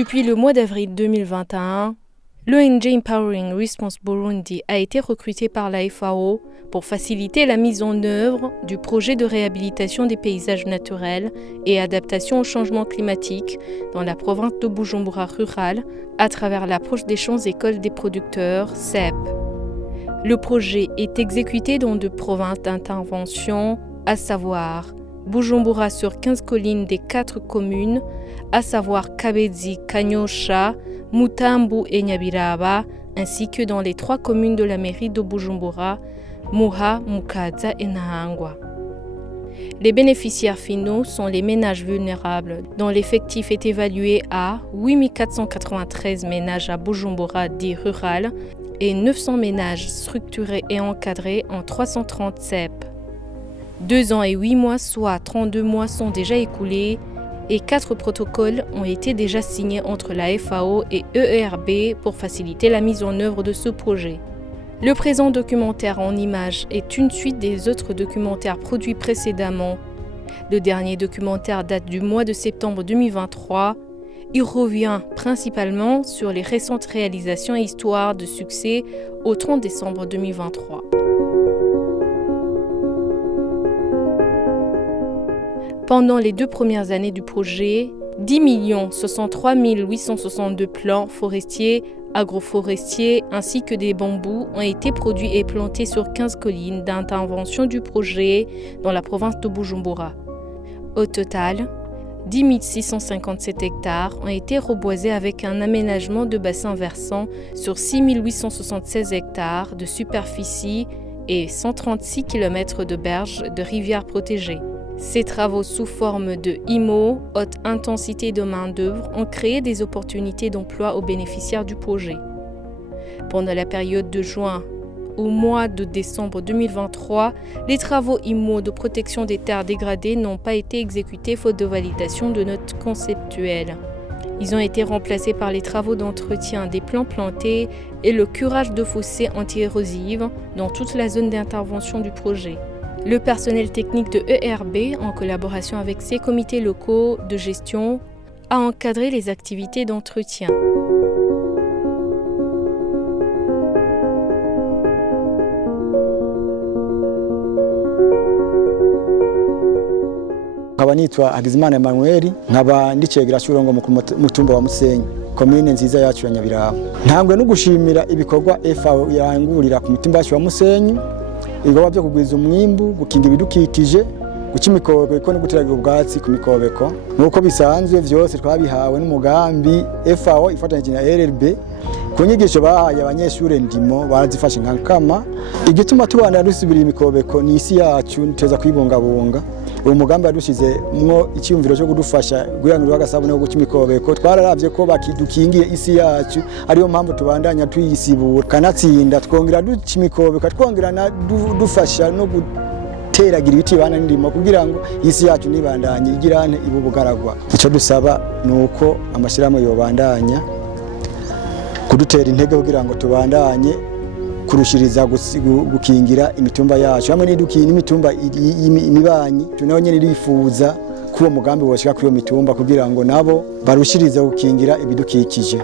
Depuis le mois d'avril 2021, l'ONG Empowering Response Burundi a été recruté par la FAO pour faciliter la mise en œuvre du projet de réhabilitation des paysages naturels et adaptation au changement climatique dans la province de Bujumbura rurale à travers l'approche des champs écoles des producteurs, CEP. Le projet est exécuté dans 2 provinces d'intervention, à savoir Bujumbura sur 15 collines des 4 communes, à savoir Kabezi, Kanyosha, Mutambu et Nyabiraba, ainsi que dans les 3 communes de la mairie de Bujumbura, Muha, Mukaza et Nahangwa. Les bénéficiaires finaux sont les ménages vulnérables, dont l'effectif est évalué à 8 493 ménages à Bujumbura dit rural et 900 ménages structurés et encadrés en 330 CEP. 2 ans et 8 mois, soit 32 mois, sont déjà écoulés et 4 protocoles ont été déjà signés entre la FAO et EERB pour faciliter la mise en œuvre de ce projet. Le présent documentaire en images est une suite des autres documentaires produits précédemment. Le dernier documentaire date du mois de septembre 2023. Il revient principalement sur les récentes réalisations et histoires de succès au 30 décembre 2023. Pendant les 2 premières années du projet, 10 063 862 plants forestiers, agroforestiers ainsi que des bambous ont été produits et plantés sur 15 collines d'intervention du projet dans la province de Bujumbura. Au total, 10 657 hectares ont été reboisés avec un aménagement de bassins versants sur 6 876 hectares de superficie et 136 km de berges de rivières protégées. Ces travaux sous forme de IMO, haute intensité de main-d'œuvre, ont créé des opportunités d'emploi aux bénéficiaires du projet. Pendant la période de juin au mois de décembre 2023, les travaux IMO de protection des terres dégradées n'ont pas été exécutés faute de validation de notes conceptuelles. Ils ont été remplacés par les travaux d'entretien des plants plantés et le curage de fossés anti-érosifs dans toute la zone d'intervention du projet. Le personnel technique de ERB, en collaboration avec ses comités locaux de gestion, a encadré les activités d'entretien. nkaba nitwa Hagizimana Emmanuel, nkaba ndicegera cy'urongo mu mutumba wa Musenyi, komine nziza yacu ya Nyabiraba. Ntambwe no gushimira ibikorwa FAO yangurira ku mutumba wacu wa Musenyi, ibikorwa byo kugwiza umwimbu, gukinga ibidukikije, guca imikobeko no guteragira ubwatsi ku mikobeko. Nuko bisanzwe vyose twabihawe n'umugambi FAO ifatanyije na RRB. Ku nyigisho bahaye abanyeshure ndimo barazifashe nka kama. Igituma tubandana dusubira imikobeko ni isi yacu niteza kwibungabunga. Uwo mugambi yadushize mwo icyumviro cyo kudufasha guyangira agasabune guca imikobeko. Twararavye ko bakidukingiye isi yacu, ariyo mpamvu tubandanya tuyisibura kanatsinda twongera duca imikobeko, twongera dufasha no guteragira ibiti bana ndimo kugira ngo isi yacu nibandanye igirane ibubugaragwa. Icyo dusaba nuko amashiramo yobandanya kudutera intege kugira ngo tubandanye kurushiriza gukingira imitumba yacu hamwe n'idukina imitumba imibanyi. Tunaho nyene rifuza kuwo mugambi woshika kuri yo mitumba kugira ngo nabo barushiriza gukingira ibidukikije.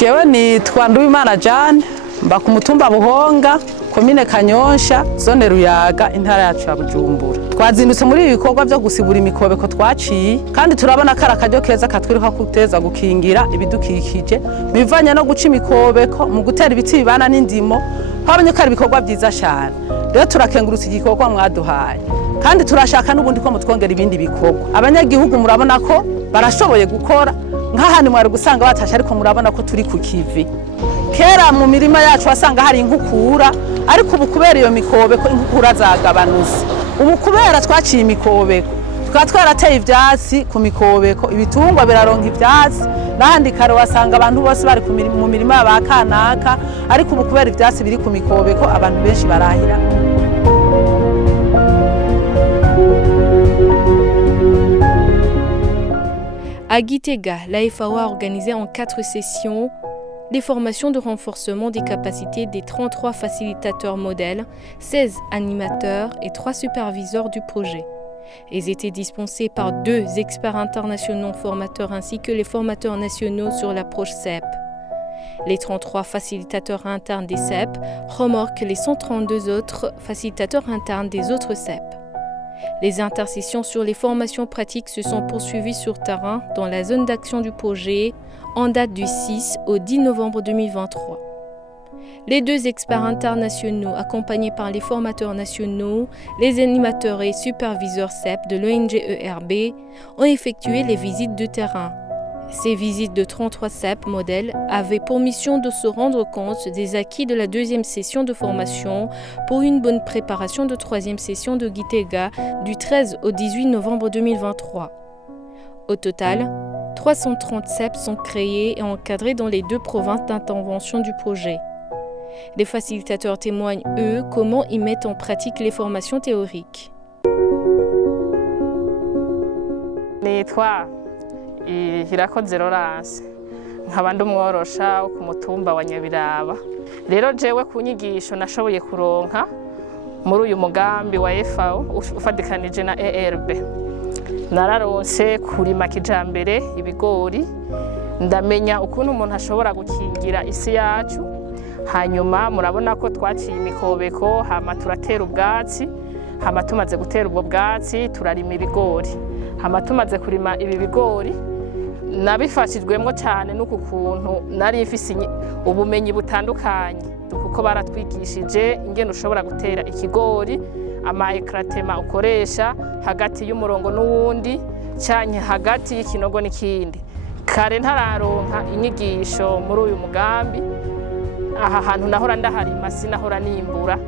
Jewe ni Twandubimana Jeanne, mba ku mutumba Buhonga, komine Kanyosha, zone Ruyaga, intara yacu ya Bujumbura. Twazindutse muri ibi bikorwa byo gusibura imikobeko twaciye, kandi turabona ko akaryo keza katwirika kuteza gukingira ibidukikije bivanye no guca imikobeko mu gutera ibiti bibana n'indimo. Habonye ko ari ibikorwa byiza cyane. Rero turakengurutse igikorwa mwaduhaye, kandi turashaka n'ubundi ko mutwongera ibindi bikorwa. Abanyagihugu murabona ko barashoboye gukora, nk'ahandi mwari gusanga batasha, ariko murabona ko turi ku kivi. Kera mu mirima yacu wasanga hari inkukura, ariko ubu kubera iyo mikobeko inkukura zagabanutse. Ubu kubera twaciye imikobeko, tukaba twarateye ivyatsi ku mikobeko, ibitungwa biraronka ivyatsi, n'ahandi kare wasanga abantu bose bari mu mirima ba kanaka, ariko ubu kubera ivyatsi biri ku mikobeko abantu benshi barahira. À Gitega, la FAO a organisé en 4 sessions des formations de renforcement des capacités des 33 facilitateurs modèles, 16 animateurs et 3 superviseurs du projet. Ils étaient dispensés par 2 experts internationaux formateurs ainsi que les formateurs nationaux sur l'approche CEP. Les 33 facilitateurs internes des CEP remorquent les 132 autres facilitateurs internes des autres CEP. Les intercessions sur les formations pratiques se sont poursuivies sur terrain dans la zone d'action du projet en date du 6 au 10 novembre 2023. Les 2 experts internationaux, accompagnés par les formateurs nationaux, les animateurs et superviseurs CEP de l'ONG ERB, ont effectué les visites de terrain. Ces visites de 33 CEP modèles avaient pour mission de se rendre compte des acquis de la 2e session de formation pour une bonne préparation de 3e session de Gitega du 13 au 18 novembre 2023. Au total, 330 CEP sont créés et encadrés dans les 2 provinces d'intervention du projet. Les facilitateurs témoignent, eux, comment ils mettent en pratique les formations théoriques. Irakoze Laurence nkaba ndi umworosha wo ku mutumba wa Nyabiraba. Rero jewe ku nyigisho nashoboye kuronka muri uyu mugambi wa FAO ufadikanije na ERB. Nararonse kurima kijambere ibigori, ndamenya ukuntu umuntu ashobora gukingira isi yacu. Hanyuma murabona ko twaciye imikobeko, hama turatera ubwatsi, hama tumaze gutera ubwo bwatsi turarima ibigori. Hama tumaze kurima ibi bigori nabifashijwemo cyane n'uku kuntu nari mfise ubumenyi butandukanye kuko baratwigishije ingene ushobora gutera ikigori, ama ekratema ukoresha hagati y'umurongo n'uwundi cyanye hagati y'ikinogo n'ikindi. Kare ntararonka inyigisho muri uyu mugambi, aha hantu nahora ndaharima sinahora nimbura,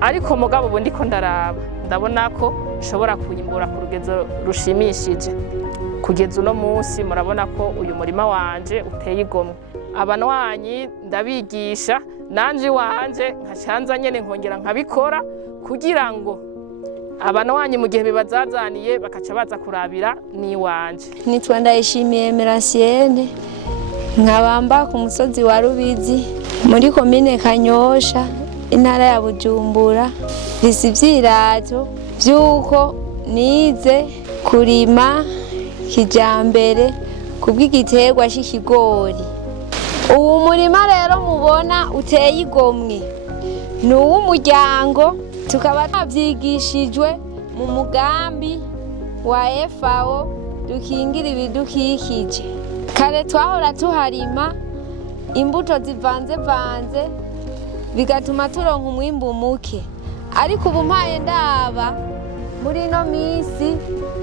ariko mugabo ubu ndiko ndaraba ndabona ko nshobora kuyimbura ku rugezo rushimishije. Kugeza uno munsi murabona ko uyu murima wanje uteye igomwe. Abanwanyi ndabigisha nanje wanje nkacanza nyene nkongera nkabikora kugira ngo abanwanyi mu gihe bibazazaniye bakaca baza kurabira ni wanje. Nitwa Ndayishimiye Merasienne, nkabamba ku musozi wa Rubizi muri komine Kanyosha intara ya Bujumbura. Bisi vyirato vyuko nize kurima kijambere kubw'igiterwa c'ikigori. Ubu murima rero mubona uteye igomwe ni uw'umuryango, tukaba twavyigishijwe mu mugambi wa FAO dukingira ibidukikije. Kare twahora tuharima imbuto zivanze bigatuma turonka umwimbu muke, ariko ubu mpaye ndaba muri no misi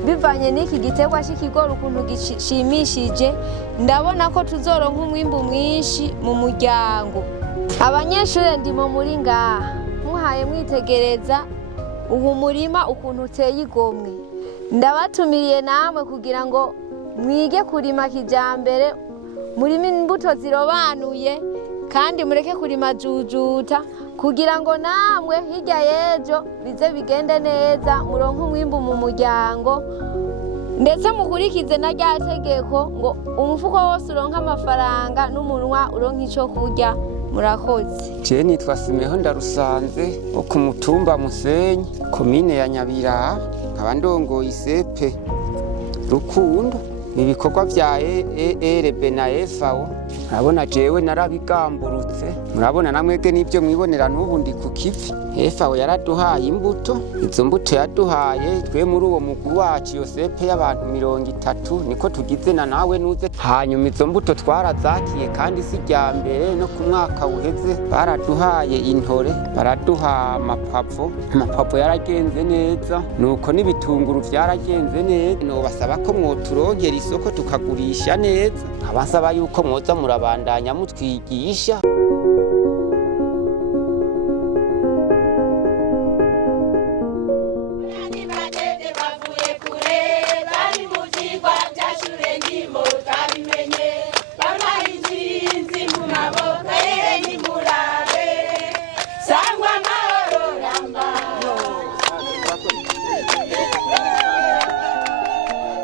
bivanye n'iki giterwa c'ikigori ukuntu gishimishije, ndabona ko tuzoronka umwimbu mwinshi mu muryango. Abanyeshure ndimo muri ngaha muhaye mwitegereza ubu murima ukuntu uteye igomwe, ndabatumiriye namwe kugira ngo mwige kurima kijambere, murima imbuto zirobanuye kandi mureke kurima jujuta kugira ngo namwe hirya y'ejo bize bigende neza, muronke umwimbu mu muryango, ndetse mukurikize na rya tegeko ngo umufuko wose uronka amafaranga n'umunwa uronka ico kurya. Murakoze. Je nitwa Simeho Ndarusanze wo ku mutumba Musenyi, komine ya Nyabiraba, nkaba ndongoye isepe Rukundo. Ibikorwa vya ERB na FAO murabona jewe narabigamburutse, murabona namwege n'ibyo mwibonera n'ubu ndi ku kivi. FAO yaraduhaye imbuto, izo mbuto yaduhaye twe muri uwo mugwi wacu Yosepe y'abantu 30 niko tugize na nawe nuze. Hanyuma izo mbuto twarazakiye kandi si rya mbere, no ku mwaka uheze baraduhaye intore, baraduha amapavo yaragenze neza, nuko n'ibitunguru vyaragenze neza. No basaba ko mwoturongera isoko tukagurisha neza, abasaba yuko mwoza murabandanya mutwigisha.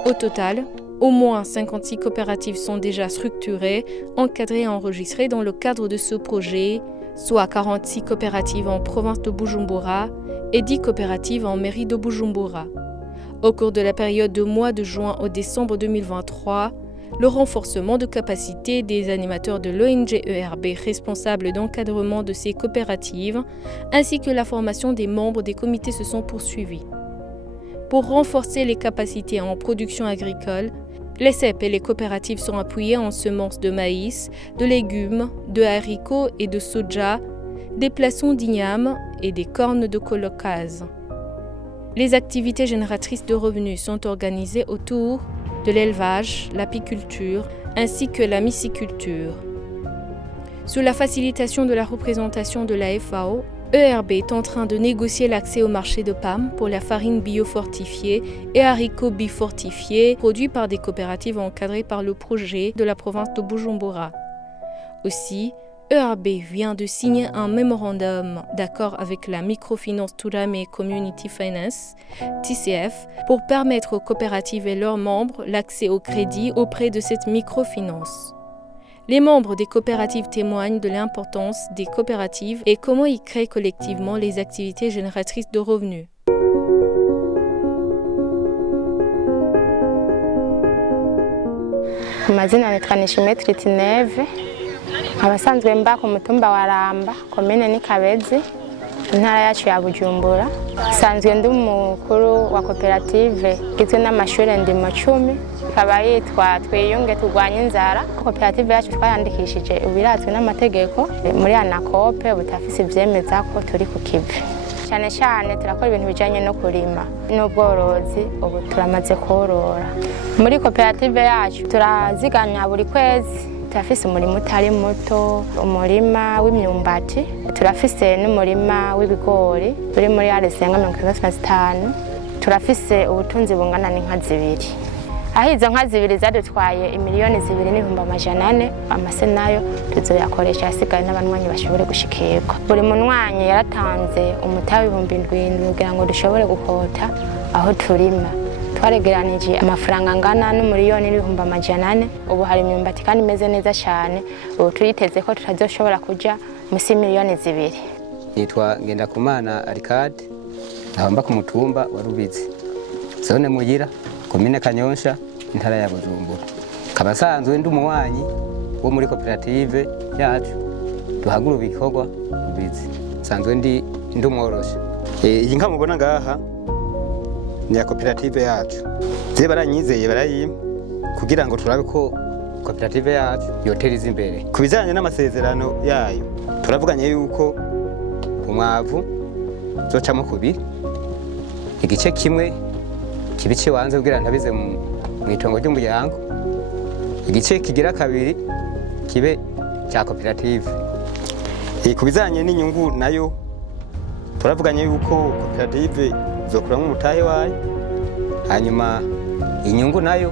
Au total, au moins 56 coopératives sont déjà structurées, encadrées et enregistrées dans le cadre de ce projet, soit 46 coopératives en province de Bujumbura et 10 coopératives en mairie de Bujumbura. Au cours de la période du mois de juin au décembre 2023, le renforcement de capacité des animateurs de l'ONG ERB responsables d'encadrement de ces coopératives, ainsi que la formation des membres des comités se sont poursuivis. Pour renforcer les capacités en production agricole, les CEP et les coopératives sont appuyées en semences de maïs, de légumes, de haricots et de soja, des poissons d'igname et des cornes de colocase. Les activités génératrices de revenus sont organisées autour de l'élevage, l'apiculture ainsi que la myciculture. Sous la facilitation de la représentation de la FAO, ERB est en train de négocier l'accès au marché de PAM pour la farine biofortifiée et haricots bifortifiés produits par des coopératives encadrées par le projet de la province de Bujumbura. Aussi, ERB vient de signer un mémorandum d'accord avec la microfinance Turame Community Finance, TCF, pour permettre aux coopératives et leurs membres l'accès au crédit auprès de cette microfinance. Les membres des coopératives témoignent de l'importance des coopératives et comment ils créent collectivement les activités génératrices de revenus. Amazina ni Nishimwe Tritineve, abasanzwe mba ku mutumba wa Ramba, komine ni Kabezi, intara yacu ya Bujumbura. Sanzwe ndi umukuru wa koperative igizwe n'amashuri ndimo 10, ikaba yitwa Twiyunge turwanye inzara. Koperative yacu twayandikishije ubirazwe n'amategeko muri Anakope, butafise ivyemeza ko turi ku kivi. Cyane cyane turakora ibintu bijanye no kurima n'ubworozi, ubu turamaze korora. Muri koperative yacu turaziganya buri kwezi. Turafise umurima utari muto, umurima w'imyumbati, turafise n'umurima w'ibigori turi muri aresenga 35. Turafise ubutunzi bungana n'inka 2. Aho izo nka 2 zadutwaye imiliyoni 2,400,000, amase nayo tuzoyakoresha asigaye n'abanywanyi bashobore gushikirwa. Buri munwanyi yaratanze umutahe w'7,000 kugira ngo dushobore gukota aho turima. Twaregeranije amafaranga angana n'umiliyoni 1,400,000. Ubu hari imyumbati kandi imeze neza cyane, ubu tuyiteze ko tutazoshobora kuja musi miliyoni 2. Nitwa Ngendakumana Arcade, nahamba ku mutumba wa Rubizi, zone Muyira, komine Kanyosha, intara ya Bujumbura. Kabasanzwe ndi umuwanyi wo muri koperative yacu duhagura ibikorwa Rubizi. Sanzwe ndi umworosha. Iyi nka mubona ngaha ni ya koperative yacu. Ze baranyizeye barayima kugira ngo turabe ko koperative yacu yoteriza imbere. Kubijanye n'amasezerano yayo, turavuganye yuko umwavu zocamo 2. Igice kimwe kibice wanze kugira ntabize mu itongo ry'umuryango. Igice kigira 2 kibe cya koperative. Kubijanye n'inyungu nayo turavuganye yuko koperative zokuramo umutahe wayo, hanyuma inyungu nayo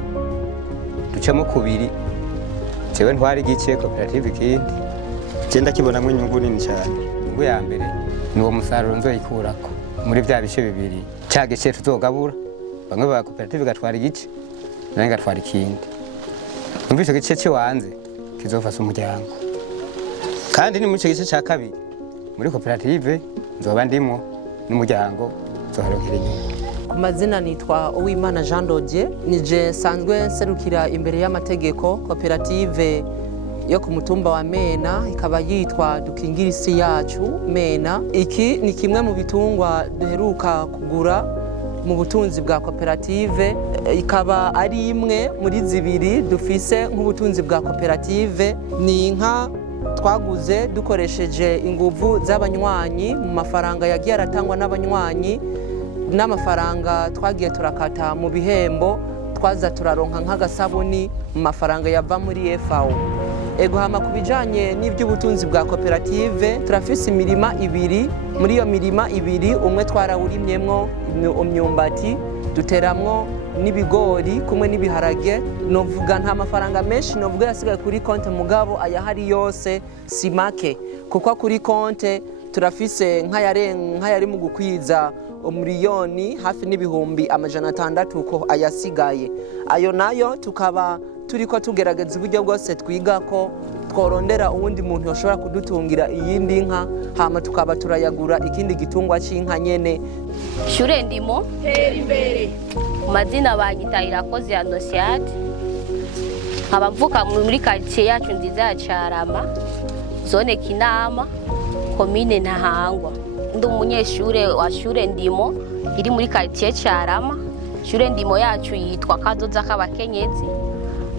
ducamo 2. Jewe ntwari igice koperative ikindi, genda kibonamo inyungu nini cyane. Inyungu ya mbere ni uwo musaruro nzoyikurako muri bya bice 2. Cya gice tuzogabura, bamwe ba koperative gatwara igice nange gatwara ikindi. Umvise igice cy'wanze kizofasha umuryango, kandi ni mu gice cya 2 muri koperative nzoba ndimo n'umuryango. Ku mazina nitwa Uwimana Jean Dodier, nije sanzwe nserukira imbere y'amategeko koperative yo ku mutumba wa Mena, ikaba yitwa Dukingira isi yacu Mena. Iki ni kimwe mu bitungwa duheruka kugura mu butunzi bwa koperative, ikaba ari imwe muri 2 dufise nk'ubutunzi bwa koperative. Ni inka twaguze dukoresheje inguvu z'abanywanyi mu mafaranga yagiye aratangwa n'abanywanyi n'amafaranga twagiye turakata mu bihembo twaza turaronka nk'agasabuni mu mafaranga yava muri FAO. Hama ku bijanye n'iby'ubutunzi bwa koperative turafise imirima 2. Muri iyo mirima 2, umwe twarawurimyemwo imyumbati, duteramwo n'ibigori kumwe n'ibiharage. Novuga nta mafaranga menshi novuga yasigaye kuri konte, mugabo ayahari yose si make, kuko kuri konte turafise nk'ayari mu gukwiza umiliyoni hafi n'ibihumbi 600 ko ayasigaye. Ayo nayo tukaba turiko tugerageza uburyo bwose twiga ko tworondera uwundi muntu yoshobora kudutungira iyindi nka hama tukaba turayagura ikindi gitungwa c'inka nyene. Ishure ndimo tera imbere. Ku mazina banyita Irakoze Anosiate, nkaba mvuka muri quartier yacu nziza ya Carama, zone Kinama, komine Ntahangwa. Ndi umunyeshure wa shure ndimo iri muri quartier Carama. Shure ndimo yacu yitwa Kazoza k'abakenyezi.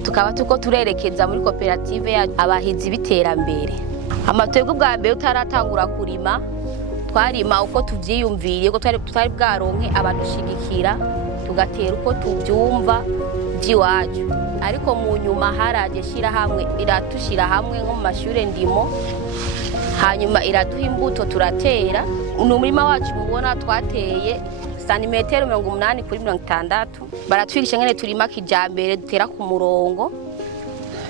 Tukaba tuko turerekeza muri koperative ya abahizi biterambere. Amatwebwe bwa mbere utaratangura kurima, twarima uko tuvyiyumviriye ko tutari bwaronke abadushigikira, tugatera uko tuvyumva by'iwacu. Ariko mu nyuma haraje shira hamwe iratushira hamwe nko mu mashure ndimo, hanyuma iraduha imbuto turatera. Umurima wacu mubona twateye santimetero 80 kuri 60. Baratwigisha ngene turima kijambere dutera ku murongo.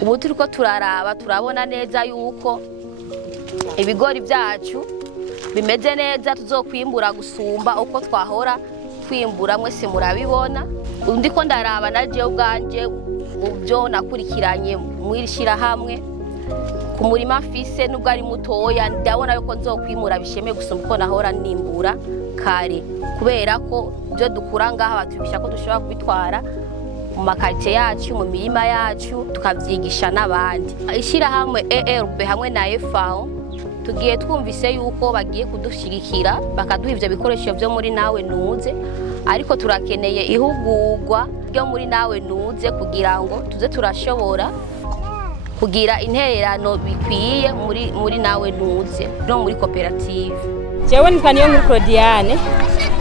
Ubu turiko turaraba turabona neza yuko ibigori byacu bimeze neza, tuzokwimbura gusumba uko twahora kwimbura. Mwese murabibona. Ndiko ndaraba naje ubwanje ubyo nakurikiranye mwirishira hamwe ku murima mfise nubwo ari mutoya, ndabona yuko nzokwimura bisheme gusumba uko nahora nimbura kare, kubera ko byo dukura ngaha batubisha ko dushobora kubitwara mu makarite yacu, mu mirima yacu, tukavyigisha n'abandi. Ishira hamwe ERB hamwe na FAO tugiye twumvise yuko bagiye kudushigikira bakaduha ivyo bikoresho byo muri nawe nuze, ariko turakeneye ihugurwa ryo muri nawe nuze kugira ngo tuze turashobora kugira intererano bikwiye muri nawe nuze no muri koperative. Jewe nitaniye muri Claudiane,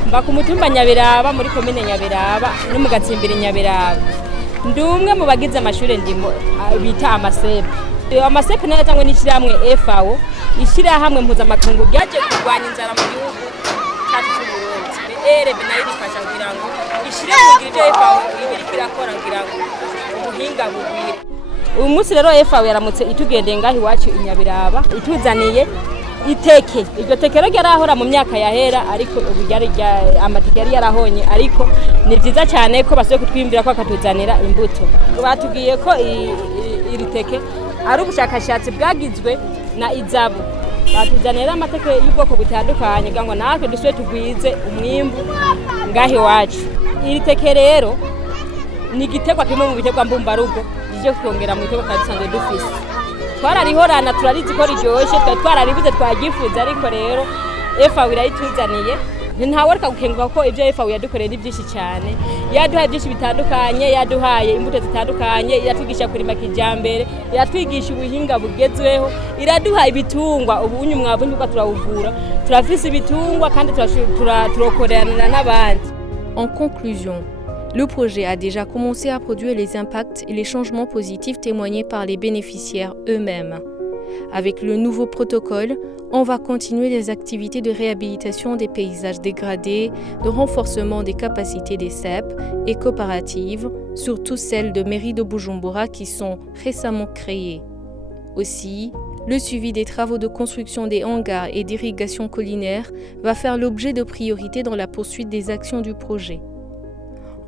mba ku mutumba Nyabiraba muri komine Nyabiraba no mu Gatsimbiri Nyabiraba. Ndi umwe mu bagize amashure ndimo bita amasepe. Amasepe nayo yatangwe n'ishiramwe FAO, ishirahamwe mpuzamakungu ryaje kurwanya inzara mu gihugu cyacu cy'u Burundi. ERB nayo ifasha kugira ngo ishire mu gihe FAO ibiri kirakora kugira ngo ubuhinga bugwire. Uyu munsi rero FAO yaramutse itugendeye ngaho iwacu inyabiraba ituzaniye iteke. Iryo teke rero yarahora mu myaka yahera, ariko ubu amateke yari yarahonye, ariko ni byiza cyane ko basuye kutwimvira ko akatuzanira imbuto. Batubwiye ko iri teke ari ubushakashatsi bwagizwe na Izabu. Batuzanira amateke y'ubwoko butandukanye ngo natwe dusuye tugwize umwimbu ngaho iwacu. Iri teke rero ni igiterwa kimwe mu biterwa mbumbarugo byo kwongera mu biterwa kadusanzwe dufise. Twararihorana turarizi ko riryoshe, twararibuze twagifuza, ariko rero FAO irayituzaniye. Ntaworeka gukenguka ko ibyo FAO yadukoreye ni byinshi cyane. Yaduhaye byinshi bitandukanye, yaduhaye imbuto zitandukanye, iratwigisha kurima kijambere, iratwigisha ubuhinga bugezweho, iraduha ibitungwa. Ubu unyumwavu nkuko turawugura, turafise ibitungwa kandi turokorana n'abandi. En conclusion, le projet a déjà commencé à produire les impacts et les changements positifs témoignés par les bénéficiaires eux-mêmes. Avec le nouveau protocole, on va continuer les activités de réhabilitation des paysages dégradés, de renforcement des capacités des CEP et coopératives, surtout celles de mairie de Bujumbura qui sont récemment créées. Aussi, le suivi des travaux de construction des hangars et d'irrigation collinaire va faire l'objet de priorités dans la poursuite des actions du projet.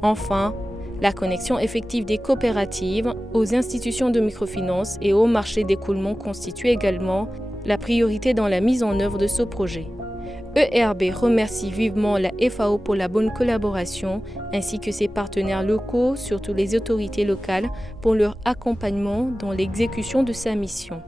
Enfin, la connexion effective des coopératives aux institutions de microfinance et au marché d'écoulement constitue également la priorité dans la mise en œuvre de ce projet. ERB remercie vivement la FAO pour la bonne collaboration ainsi que ses partenaires locaux, surtout les autorités locales, pour leur accompagnement dans l'exécution de sa mission.